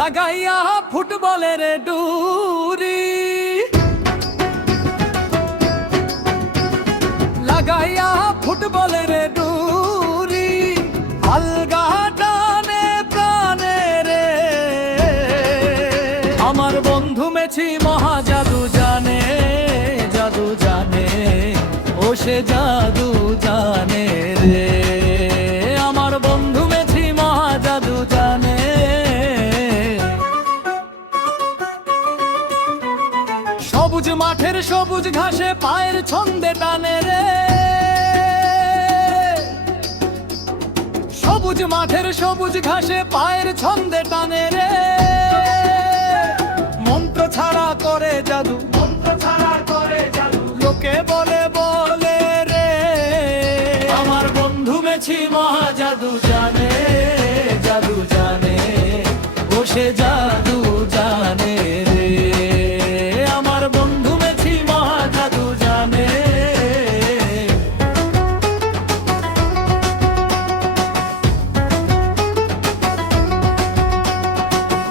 লাগাইয়া ফুটবলের ডুরি, লাগাইয়া ফুটবলের ডুরি, আলগা টানে প্রাণে রে। আমার বন্ধু মেছি মহা জাদু জানে, জাদু জানে, ও সে জাদু জানে রে। আমার বন্ধু মেছি মহা জাদু জানে। সবুজ মাঠের সবুজ ঘাসে পায়ের ছন্দে টানে রে, সবুজ মাঠের সবুজ ঘাসে পায়ের ছন্দে টানে রে। মন্ত্র ছাড়া করে জাদু, মন্ত্র ছাড়া করে জাদু, লোকে বলে বলে রে। আমার বন্ধু মেছি মহা জাদু জানে, জাদু জানে, ও সে জাদু জানে রে। আমার বন্ধু মেছি মহা জাদু জানে।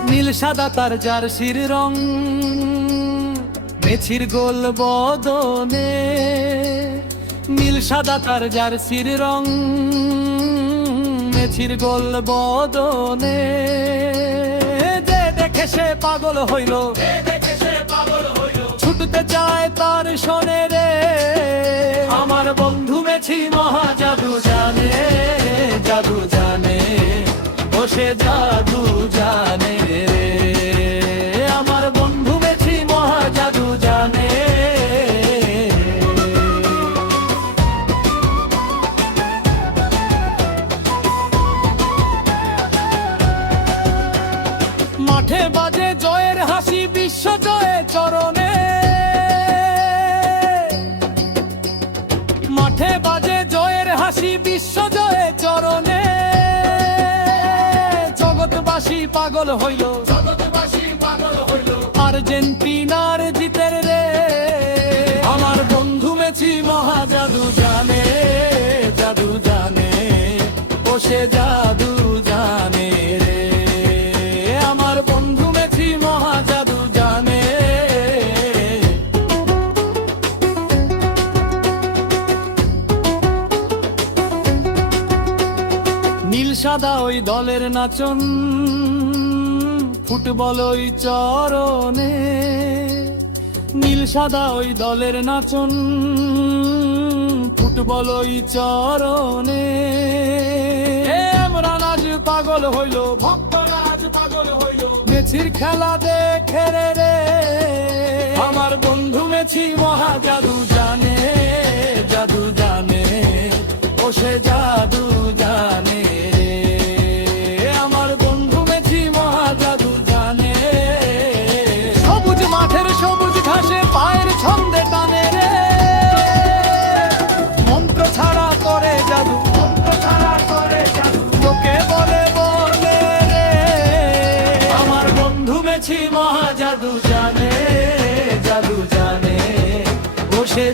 নীল সাদা তার জার্সির রং, মেছির গোল বদনে। নীল সাদা তার জার্সির রং, মেছির গোল বদনে। যে দেখে সে পাগল হইল, ছুটতে চায় তার শোনে রে। আমার বন্ধু মেছি মহা জাদু জানে, জাদু জানে, ও সে জাদু জানে রে। আমার বন্ধু মেছি মহা জাদু জানে। মাঠে বাজে জয়ের হাসি, বিশ্ব জয়ে চরণে। মাঠে বাজে জয়ের হাসি, বিশ্ব জয়ে চরণে। জগৎবাসী পাগল হইল, জগৎবাসী পাগল হইল, আর্জেন্টিনার জিতের রে। আমার বন্ধু মেছি মহা জাদু জানে, জাদু জানে, ও সে জাদু জানে রে। আমার বন্ধু মেছি মহা জাদু জানে। নীল সাদা ওই দলের নাচন, ফুটবল ওই চরণে। নীল সাদা ওই দলের নাচন, ফুটবল ওই চরণে। আমরা নাচ পাগল হইল, ভক্তরাজ পাগল হইল, মেছির খেলা দেখে রে। আমার বন্ধু মেছি মহা জাদু জানে, জাদু জানে, ও সে জাদু জানে রে। আমার বন্ধু মেছি মহা জাদু জানে। সবুজ মাঠের সবুজ ঘাসে পায়ের ছন্দে টানে রে। মন্ত্র ছাড়া করে জাদু, মন্ত্র ছাড়া করে জাদু, লোকে বলে বলে রে। আমার বন্ধু মেছি মহা জাদু জানে, জাদু জানে, ও সে